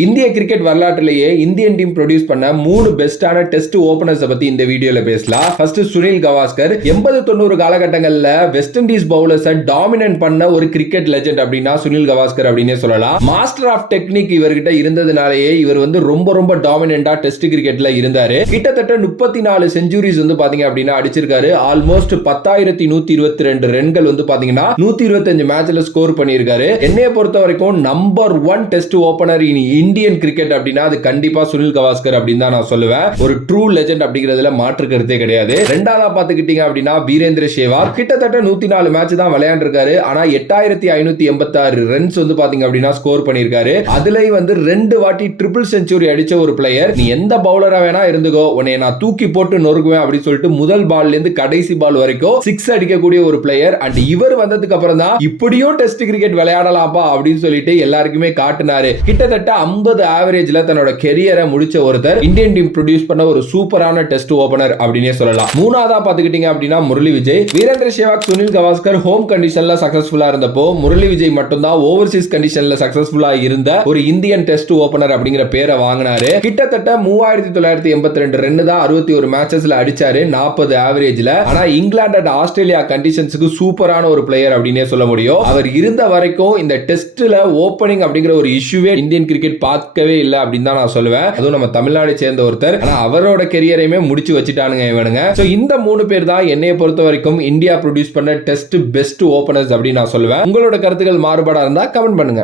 இந்திய கிரிக்கெட் வரலாற்றிலேயே Indian team produce பண்ண 3 பெஸ்டான டெஸ்ட் ஓபனர்ஸ் பத்தி இந்த வீடியோல பேசலாம். ஃபர்ஸ்ட் சுனில் கவாஸ்கர் 80-90 காலகட்டங்கள்ல வெஸ்ட் இண்டீஸ் பவுலர்ஸை டாமினன்ட் பண்ண ஒரு கிரிக்கெட் லெஜெண்ட் அப்படின்னா சுனில் கவாஸ்கர் அப்படினே சொல்லலாம். மாஸ்டர் ஆஃப் டெக்னிக் இவர்கிட்ட இருந்ததுனாலேயே இவர் ரொம்ப டாமினண்டா டெஸ்ட் கிரிக்கெட்ல இருந்தாரு. கிட்டத்தட்ட 34 செஞ்சுரிஸ் பாத்தீங்க அப்படின்னா அடிச்சிருக்காரு. ஆல்மோஸ்ட் 10,122 ரன்கள் பாத்தீங்கன்னா 125 மேட்ச்ல ஸ்கோர் பண்ணியிருக்காரு. என்னைய பொறுத்த வரைக்கும் number 1 test opener Indian cricket அப்படின்னா அது கண்டிப்பா சுனில் கவாஸ்கர் அப்படின்னு தான் நான் சொல்லுவேன். ஒரு ட்ரூ லெஜெண்ட் அப்படிங்கிறதுல மாற்று கருத்தே கிடையாது. ரெண்டாவதா பாத்துக்கிட்டீங்க அப்படின்னா வீரேந்திர சேவாக் கிட்டத்தட்ட 104 மேட்ச் தான் விளையாண்டிருக்காரு. ஆனா 8,586 ரன்ஸ் பாத்தீங்க அப்படின்னா ஸ்கோர் பண்ணிருக்காரு. அதுலயும் 2 வாட்டி ட்ரிபிள் செஞ்சுரி அடிச்ச ஒரு பிளேயர். நீ எந்த பவுலரா வேணா இருந்துக்கோ, உன்னை நான் தூக்கி போட்டு நொறுக்குவேன் அப்படின்னு சொல்லிட்டு முதல் பால்ல இருந்து கடைசி பால் வரைக்கும் 6 அடிக்கக்கூடிய ஒரு பிளேயர். அண்ட் இவர் வந்ததுக்கு அப்புறம் தான் இப்படியும் டெஸ்ட் கிரிக்கெட் விளையாடலாம்பா அப்படின்னு சொல்லிட்டு எல்லாருக்குமே காட்டினாரு. கிட்டத்தட்ட 50 ஆவரேஜ்ல தன்னோட கெரியரை முடிச்ச ஒருத்தர் இந்தியன் டீம் ப்ரொடியூஸ் பண்ண ஒரு சூப்பரான டெஸ்ட் ஓபனர் அப்படினே சொல்லலாம். மூணாவதா பாத்துக்கிட்டீங்க அப்படின்னா முரளி விஜய். வீரேந்திர சேவாக், சுனில் கவாஸ்கர் ஹோம் கண்டிஷன்ல சக்சஸ்ஃபுல்லா இருந்தப்போ முரளி விஜய் மட்டும் தான் ஓவர்சீஸ் கண்டிஷன்ல சக்சஸ்ஃபுல்லா இருந்த ஒரு இந்தியன் டெஸ்ட் ஓபனர் அப்படிங்கிற பேரை வாங்கினாரு. கிட்டத்தட்ட 3,982 ரன் தான் 61 மேட்சஸ்ல அடிச்சாரு 40 ஆவரேஜ்ல. ஆனா இங்கிலாந்து அண்ட் ஆஸ்திரேலியா கண்டிஷன்ஸ்க்கு சூப்பரான ஒரு பிளேயர் அப்படினே சொல்ல முடியும். அவர் இருந்த வரைக்கும் இந்த டெஸ்ட்ல ஓபனிங் அப்படிங்கிற ஒரு இஷ்யூவே இந்தியன் கிரிக்கெட் பார்க்கவே இல்லை அப்படின்னு தான் நான் சொல்லுவேன். அதுவும் நம்ம தமிழ்நாடு சேர்ந்த ஒருத்தர். ஆனா அவரோட கெரியரையுமே முடிச்சு வச்சுட்டானுங்க இவனுங்க. சோ இந்த 3 பேர் தான் என்னைய பொறுத்த வரைக்கும் இந்தியா ப்ரொடியூஸ் பண்ண டெஸ்ட் பெஸ்ட் ஓபனர்ஸ் அப்படின்னு நான் சொல்லுவேன். உங்களோட கருத்துக்கள் மாறுபாடா இருந்தா கமெண்ட் பண்ணுங்க.